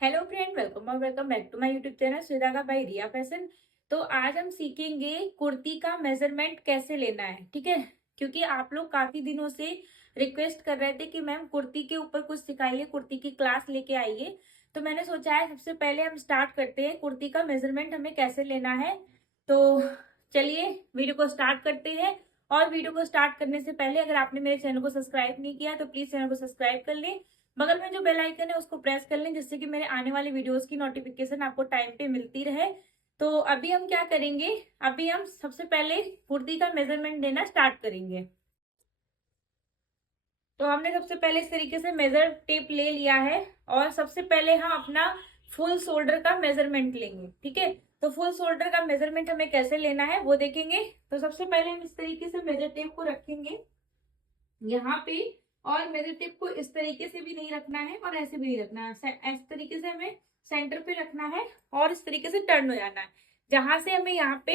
Hello friend, welcome और welcome back to my YouTube channel Shweta by Riya fashion. तो आज हम सीखेंगे कुर्ती का मेजरमेंट कैसे लेना है। ठीक है, क्योंकि आप लोग काफी दिनों से रिक्वेस्ट कर रहे थे कि मैम कुर्ती के ऊपर कुछ सिखाइए, कुर्ती की क्लास लेके आइए। तो मैंने सोचा है सबसे पहले हम स्टार्ट करते हैं कुर्ती का मेजरमेंट हमें कैसे लेना है। तो चलिए वीडियो को स्टार्ट करते हैं। और वीडियो को स्टार्ट करने से पहले अगर आपने मेरे चैनल को सब्सक्राइब नहीं किया तो प्लीज चैनल को सब्सक्राइब कर लें। बगल में जो बेल आइकन है उसको प्रेस कर लें, जिससे कि मेरे आने वाले वीडियोस की नोटिफिकेशन आपको टाइम पे मिलती रहे। तो अभी हम क्या करेंगे, अभी हम सबसे पहले कुर्ती का मेजरमेंट देना स्टार्ट करेंगे। तो हमने सबसे पहले इस तरीके से मेजर टेप ले लिया है और सबसे पहले हम अपना फुल शोल्डर का मेजरमेंट लेंगे। ठीक है, तो फुल शोल्डर का मेजरमेंट हमें कैसे लेना है वो देखेंगे। तो सबसे पहले हम इस तरीके से मेजर टेप को रखेंगे यहाँ पे। और मेजर टेप को इस तरीके से भी नहीं रखना है और ऐसे भी नहीं रखना है, इस तरीके से हमें सेंटर पे रखना है और इस तरीके से टर्न हो जाना है। जहां से हमें यहाँ पे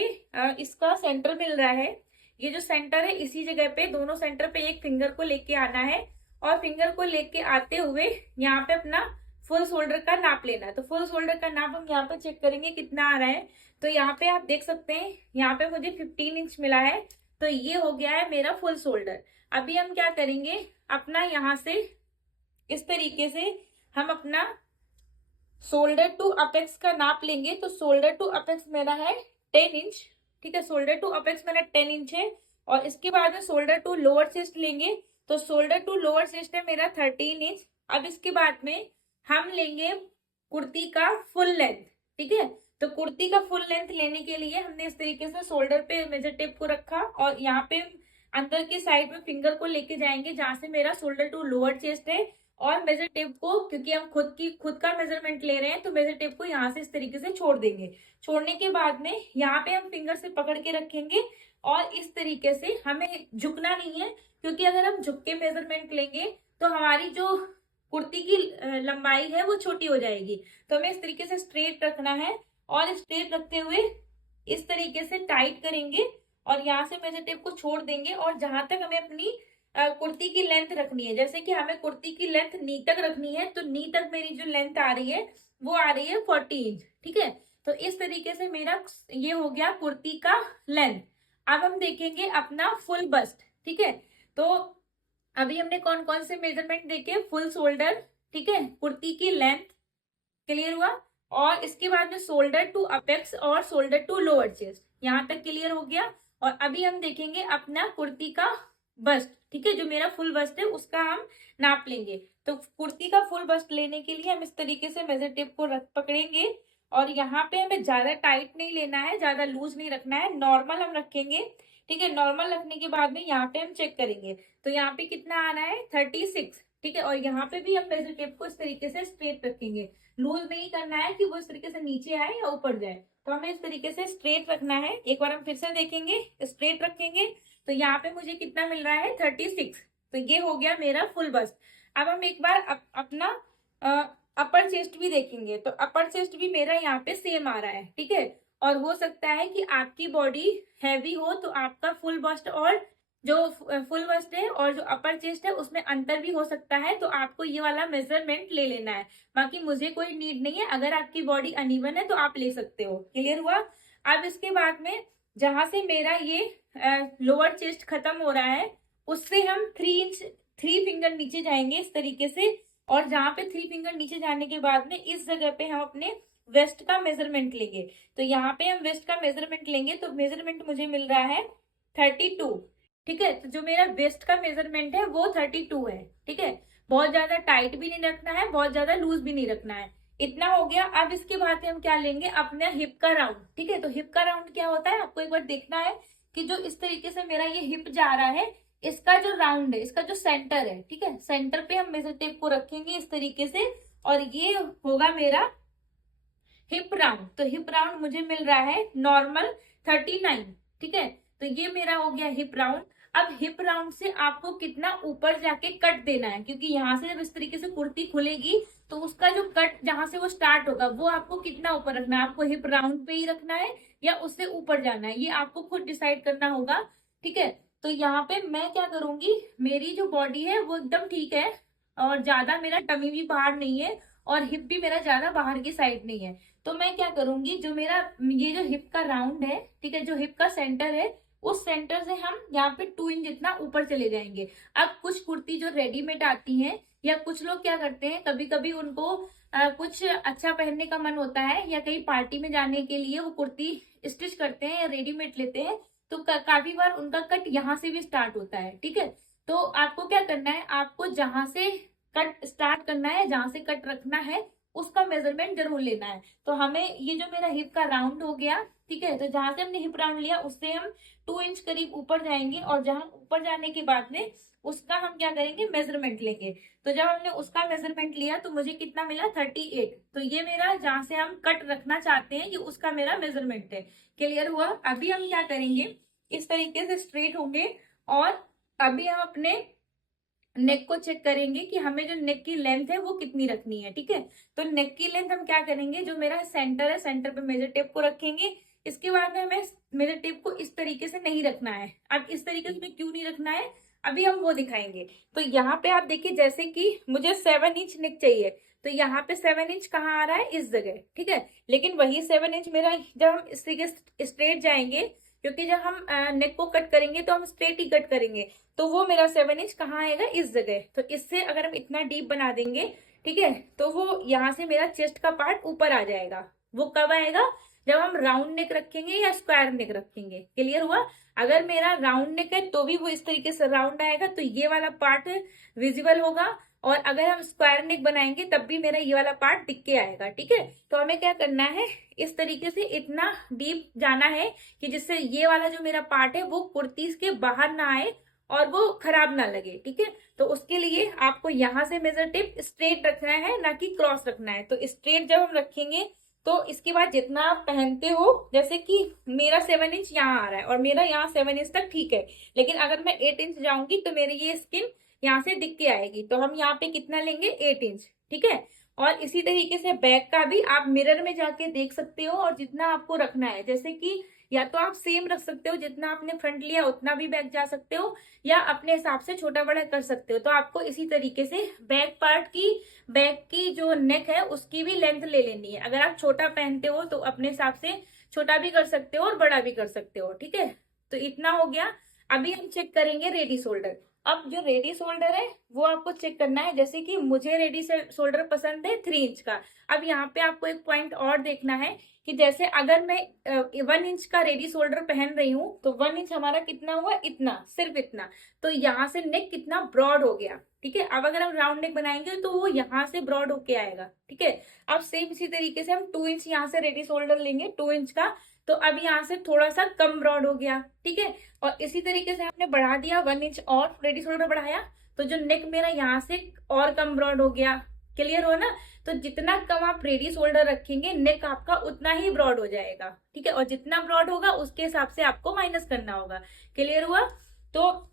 इसका सेंटर मिल रहा है, ये जो सेंटर है इसी जगह पे दोनों सेंटर पे एक फिंगर को लेके आना है और फिंगर को लेके आते हुए यहाँ पे अपना फुल शोल्डर का नाप लेना है। तो फुल शोल्डर का नाप हम यहाँ पे चेक करेंगे कितना आ रहा है। तो यहाँ पे आप देख सकते हैं, यहाँ पे मुझे 15 इंच मिला है। तो ये हो गया है मेरा फुल शोल्डर। अभी हम क्या करेंगे, अपना यहाँ से इस तरीके से हम अपना शोल्डर टू अपेक्स का नाप लेंगे। तो शोल्डर टू अपेक्स मेरा है 10 इंच। ठीक है, शोल्डर टू अपेक्स मेरा 10 इंच है। और इसके बाद में शोल्डर टू लोअर चेस्ट लेंगे। तो शोल्डर टू लोअर चेस्ट है मेरा 13 इंच। अब इसके बाद में हम लेंगे कुर्ती का फुल लेंथ। ठीक है, तो कुर्ती का फुल लेंथ लेने के लिए हमने इस तरीके से शोल्डर पे मेजर टेप को रखा और यहाँ पे अंदर की साइड में फिंगर को लेके जाएंगे जहां से मेरा शोल्डर टू लोअर चेस्ट है। और मेजर टेप को, क्योंकि हम खुद का मेजरमेंट ले रहे हैं, तो मेजर टेप को यहाँ से इस तरीके से छोड़ देंगे। छोड़ने के बाद में यहाँ पे हम फिंगर से पकड़ के रखेंगे और इस तरीके से हमें झुकना नहीं है, क्योंकि अगर हम झुक के मेजरमेंट लेंगे तो हमारी जो कुर्ती की लंबाई है वो छोटी हो जाएगी। तो हमें इस तरीके से स्ट्रेट रखना है और स्ट्रेट रखते हुए इस तरीके से टाइट करेंगे और यहाँ से मेजर टेप को छोड़ देंगे। और जहां तक हमें अपनी कुर्ती की लेंथ रखनी है, जैसे कि हमें कुर्ती की लेंथ नी तक रखनी है, तो नी तक मेरी जो लेंथ आ रही है वो आ रही है 40 इंच। ठीक है, तो इस तरीके से मेरा ये हो गया कुर्ती का लेंथ। अब हम देखेंगे अपना फुल बस्ट। ठीक है, तो अभी हमने कौन कौन से मेजरमेंट देखे, फुल शोल्डर, ठीक है, कुर्ती की लेंथ, क्लियर हुआ। और इसके बाद में शोल्डर टू अपेक्स और शोल्डर टू लोअर चेस्ट, यहाँ तक क्लियर हो गया। और अभी हम देखेंगे अपना कुर्ती का बस्ट। ठीक है, जो मेरा फुल बस्ट है उसका हम नाप लेंगे। तो कुर्ती का फुल बस्ट लेने के लिए हम इस तरीके से मेजर टेप को रख पकड़ेंगे और यहाँ पे हमें ज्यादा टाइट नहीं लेना है, ज्यादा लूज नहीं रखना है, नॉर्मल हम रखेंगे। ठीक है, नॉर्मल रखने के बाद में यहाँ पे हम चेक करेंगे। तो यहाँ पे कितना आ रहा है 36। ठीक है, और यहाँ पे भी हम मेजर टेप को इस तरीके से स्ट्रेट रखेंगे। लूज नहीं करना है कि वो इस तरीके से नीचे आए या ऊपर जाए, तो हमें इस तरीके से स्ट्रेट रखना है। एक बार हम फिर से देखेंगे, स्ट्रेट रखेंगे। तो यहाँ पे मुझे कितना मिल रहा है 36। तो ये हो गया मेरा फुल बस्ट। अब हम एक बार अपना अपर चेस्ट भी देखेंगे। तो अपर चेस्ट भी मेरा यहाँ पे सेम आ रहा है। ठीक है, और हो सकता है कि आपकी बॉडी हैवी हो तो आपका फुल बस्ट और जो फुल बस्ट है और जो अपर चेस्ट है उसमें अंतर भी हो सकता है, तो आपको ये वाला मेजरमेंट ले लेना है। बाकी मुझे कोई नीड नहीं है, अगर आपकी बॉडी अनइवन है तो आप ले सकते हो। क्लियर हुआ। अब इसके बाद में जहां से मेरा ये लोअर चेस्ट खत्म हो रहा है उससे हम 3 इंच 3 फिंगर नीचे जाएंगे इस तरीके से। और जहां पे 3 फिंगर नीचे जाने के बाद में इस जगह पे हम अपने वेस्ट का मेजरमेंट लेंगे। तो यहाँ पे हम वेस्ट का मेजरमेंट लेंगे, तो मेजरमेंट मुझे मिल रहा है 32। ठीक है, तो जो मेरा वेस्ट का मेजरमेंट है वो 32 है। ठीक है, बहुत ज्यादा टाइट भी नहीं रखना है, बहुत ज्यादा लूज भी नहीं रखना है। इतना हो गया। अब इसके बाद हम क्या लेंगे, अपने हिप का राउंड। ठीक है, तो हिप का राउंड क्या होता है आपको एक बार देखना है कि जो इस तरीके से मेरा ये हिप जा रहा है, इसका जो राउंड है, इसका जो सेंटर है, ठीक है, सेंटर पे हम मेजर टेप को रखेंगे इस तरीके से और ये होगा मेरा हिप राउंड। तो हिप राउंड मुझे मिल रहा है नॉर्मल 39। ठीक है, तो ये मेरा हो गया हिप राउंड। अब हिप राउंड से आपको कितना ऊपर जाके कट देना है, क्योंकि यहाँ से जब इस तरीके से कुर्ती खुलेगी तो उसका जो कट जहां से वो स्टार्ट होगा वो आपको कितना ऊपर रखना है, आपको हिप राउंड पे ही रखना है या उससे ऊपर जाना है, ये आपको खुद डिसाइड करना होगा। ठीक है, तो यहाँ पे मैं क्या करूंगी, मेरी जो बॉडी है वो एकदम ठीक है और ज्यादा मेरा टमी भी बाहर नहीं है और हिप भी मेरा ज्यादा बाहर की साइड नहीं है। तो मैं क्या करूंगी, जो मेरा ये जो हिप का राउंड है, ठीक है, जो हिप का सेंटर है, उस सेंटर से हम यहाँ पे 2 इंच जितना ऊपर चले जाएंगे। अब कुछ कुर्ती जो रेडीमेड आती है, या कुछ लोग क्या करते हैं, कभी कभी उनको कुछ अच्छा पहनने का मन होता है, या कहीं पार्टी में जाने के लिए वो कुर्ती स्टिच करते हैं या रेडीमेड लेते हैं, तो काफी बार उनका कट यहाँ से भी स्टार्ट होता है, ठीक है। तो आपको क्या करना है, आपको जहां से कट स्टार्ट करना है, जहां से कट रखना है, उसका मेजरमेंट जरूर लेना है। तो हमें ये जो मेरा हिप का राउंड हो गया, ठीक है, तो जहां से हमने हिप राउंड लिया उससे हम 2 इंच करीब ऊपर जाएंगे, और जहां ऊपर जाने के बाद में उसका हम क्या करेंगे, मेजरमेंट लेंगे। तो जब हमने उसका मेजरमेंट लिया तो मुझे कितना मिला, 38। तो ये मेरा जहां से हम कट रखना चाहते हैं, ये उसका मेरा मेजरमेंट है। क्लियर हुआ? अभी हम क्या करेंगे, इस तरीके से स्ट्रेट होंगे, और अभी हम अपने नेक को चेक करेंगे कि हमें जो नेक की लेंथ है वो कितनी रखनी है, ठीक है। तो नेक की लेंथ हम क्या करेंगे, जो मेरा सेंटर है, सेंटर पे मेजर टेप को रखेंगे। इसके बाद में हमें मेजर टेप को इस तरीके से नहीं रखना है। अब इस तरीके से क्यों नहीं रखना है, अभी हम वो दिखाएंगे। तो यहाँ पे आप देखिए, जैसे कि मुझे 7 इंच नेक चाहिए, तो यहाँ पे 7 इंच कहाँ आ रहा है, इस जगह, ठीक है। लेकिन वही 7 इंच मेरा, जब हम इस तरीके स्ट्रेट जाएंगे, क्योंकि जब हम नेक को कट करेंगे तो हम स्ट्रेट ही कट करेंगे, तो वो मेरा 7 इंच कहाँ आएगा, इस जगह। तो इससे अगर हम इतना डीप बना देंगे, ठीक है, तो वो यहाँ से मेरा चेस्ट का पार्ट ऊपर आ जाएगा। वो कब आएगा, जब हम राउंड नेक रखेंगे या स्क्वायर नेक रखेंगे। क्लियर हुआ? अगर मेरा राउंड नेक है तो भी वो इस तरीके से राउंड आएगा, तो ये वाला पार्ट विजिबल होगा, और अगर हम स्क्वायर नेक बनाएंगे तब भी मेरा ये वाला पार्ट दिख के आएगा, ठीक है। तो हमें क्या करना है, इस तरीके से इतना डीप जाना है कि जिससे ये वाला जो मेरा पार्ट है वो कुर्ती के बाहर ना आए और वो खराब ना लगे, ठीक है। तो उसके लिए आपको यहाँ से मेजर टेप स्ट्रेट रखना है, ना कि क्रॉस रखना है। तो स्ट्रेट जब हम रखेंगे तो इसके बाद जितना आप पहनते हो, जैसे कि मेरा 7 इंच यहाँ आ रहा है और मेरा यहाँ 7 इंच तक ठीक है, लेकिन अगर मैं 8 इंच जाऊंगी तो मेरी ये स्किन यहाँ से दिख के आएगी। तो हम यहाँ पे कितना लेंगे, 8 इंच, ठीक है। और इसी तरीके से बैक का भी आप मिरर में जाके देख सकते हो, और जितना आपको रखना है, जैसे कि या तो आप सेम रख सकते हो, जितना आपने फ्रंट लिया उतना भी बैक जा सकते हो, या अपने हिसाब से छोटा बड़ा कर सकते हो। तो आपको इसी तरीके से बैक पार्ट की, बैक की जो नेक है उसकी भी लेंथ ले लेनी है। अगर आप छोटा पहनते हो तो अपने हिसाब से छोटा भी कर सकते हो और बड़ा भी कर सकते हो, ठीक है। तो इतना हो गया। अभी हम चेक करेंगे रेडी शोल्डर। अब जो रेडी शोल्डर है वो आपको चेक करना है, जैसे कि मुझे रेडी शोल्डर पसंद है 3 इंच का। अब यहाँ पे आपको एक पॉइंट और देखना है कि जैसे अगर मैं 1 इंच का रेडी शोल्डर पहन रही हूँ, तो 1 इंच हमारा कितना हुआ, इतना, सिर्फ इतना। तो यहाँ से नेक कितना ब्रॉड हो गया, ठीक है। अब अगर हम राउंड नेक बनाएंगे तो वो यहाँ से ब्रॉड होके आएगा, ठीक है। अब सेम इसी तरीके से हम 2 इंच यहाँ से रेडी शोल्डर लेंगे, 2 इंच का, तो अब यहाँ से थोड़ा सा कम ब्रॉड हो गया, ठीक है। और इसी तरीके से हमने बढ़ा दिया, 1 इंच और रेडी शोल्डर बढ़ाया, तो जो नेक मेरा यहाँ से और कम ब्रॉड हो गया। क्लियर हो ना? तो जितना कम आप रेडी शोल्डर रखेंगे, नेक आपका उतना ही ब्रॉड हो जाएगा, ठीक है। और जितना ब्रॉड होगा उसके हिसाब से आपको माइनस करना होगा। क्लियर हुआ? तो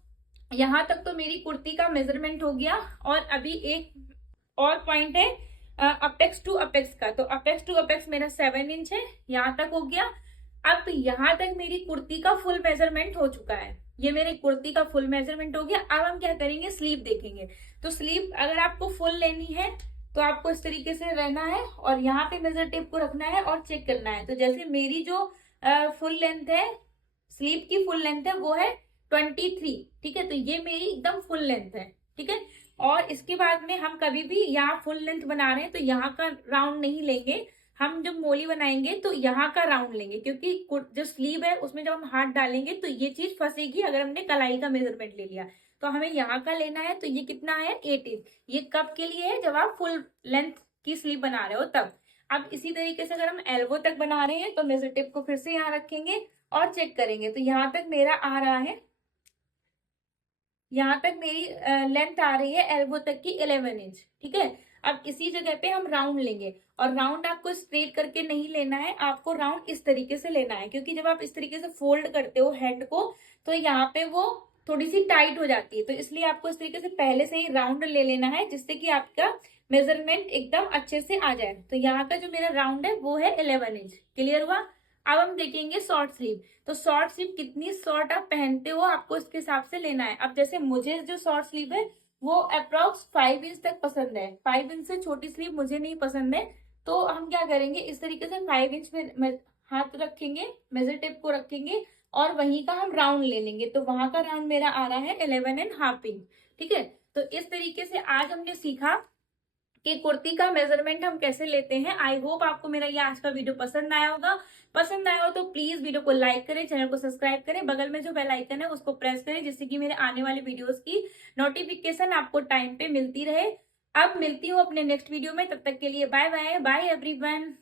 यहाँ तक तो मेरी कुर्ती का मेजरमेंट हो गया। और अभी एक और पॉइंट है अपेक्स टू अपेक्स का। तो अपेक्स टू अपेक्स मेरा 7 इंच है, यहाँ तक हो गया। अब यहाँ तक मेरी कुर्ती का फुल मेजरमेंट हो चुका है। ये मेरी कुर्ती का फुल मेजरमेंट हो गया। अब हम क्या करेंगे, स्लीव देखेंगे। तो स्लीव अगर आपको फुल लेनी है तो आपको इस तरीके से रहना है, और यहाँ पे मेजर टेप को रखना है और चेक करना है। तो जैसे मेरी जो फुल लेंथ है, स्लीव की फुल लेंथ है वो है 23, ठीक है। तो ये मेरी एकदम फुल लेंथ है, ठीक है। और इसके बाद में हम कभी भी यहाँ फुल लेंथ बना रहे हैं तो यहाँ का राउंड नहीं लेंगे, हम जब मोली बनाएंगे तो यहाँ का राउंड लेंगे, क्योंकि जो स्लीव है उसमें जब हम हाथ डालेंगे तो ये चीज फंसेगी अगर हमने कलाई का मेजरमेंट ले लिया। तो हमें यहाँ का लेना है। तो ये कितना है, 8 इंच। ये कब के लिए है, जब आप फुल लेंथ की स्लीव बना रहे हो तब। अब इसी तरीके से अगर हम एल्बो तक बना रहे हैं तो मेजर टेप को फिर से यहाँ रखेंगे और चेक करेंगे। तो यहाँ तक मेरा आ रहा है, यहाँ तक मेरी लेंथ आ रही है एल्बो तक की 11 इंच, ठीक है। अब इसी जगह पे हम राउंड लेंगे, और राउंड आपको स्ट्रेट करके नहीं लेना है, आपको राउंड इस तरीके से लेना है, क्योंकि जब आप इस तरीके से फोल्ड करते हो हैंड को तो यहाँ पे वो थोड़ी सी टाइट हो जाती है। तो इसलिए आपको इस तरीके से पहले से ही राउंड ले लेना है, जिससे कि आपका मेजरमेंट एकदम अच्छे से आ जाए। तो यहाँ का जो मेरा राउंड है वो है 11 इंच। क्लियर हुआ? अब हम देखेंगे शॉर्ट स्लीव। तो शॉर्ट स्लीव कितनी शॉर्ट आप पहनते हो आपको इसके हिसाब से लेना है। अब जैसे मुझे जो शॉर्ट स्लीव है वो अप्रोक्स 5 इंच तक पसंद है। 5 इंच से छोटी स्लीव मुझे नहीं पसंद है। तो हम क्या करेंगे, इस तरीके से 5 इंच में हाथ रखेंगे, मेजर टेप को रखेंगे और वहीं का हम राउंड ले लेंगे। तो वहां का राउंड मेरा आ रहा है 11.5 इंच। ठीक है, तो इस तरीके से आज हमने सीखा कि कुर्ती का मेजरमेंट हम कैसे लेते हैं। आई होप आपको मेरा ये आज का वीडियो पसंद आया होगा। पसंद आया हो तो प्लीज वीडियो को लाइक करें, चैनल को सब्सक्राइब करें, बगल में जो बेल आइकन है उसको प्रेस करें, जिससे कि मेरे आने वाले वीडियोस की नोटिफिकेशन आपको टाइम पे मिलती रहे। अब मिलती हूँ अपने नेक्स्ट वीडियो में, तब तक के लिए बाय बाय बाय एवरीवन।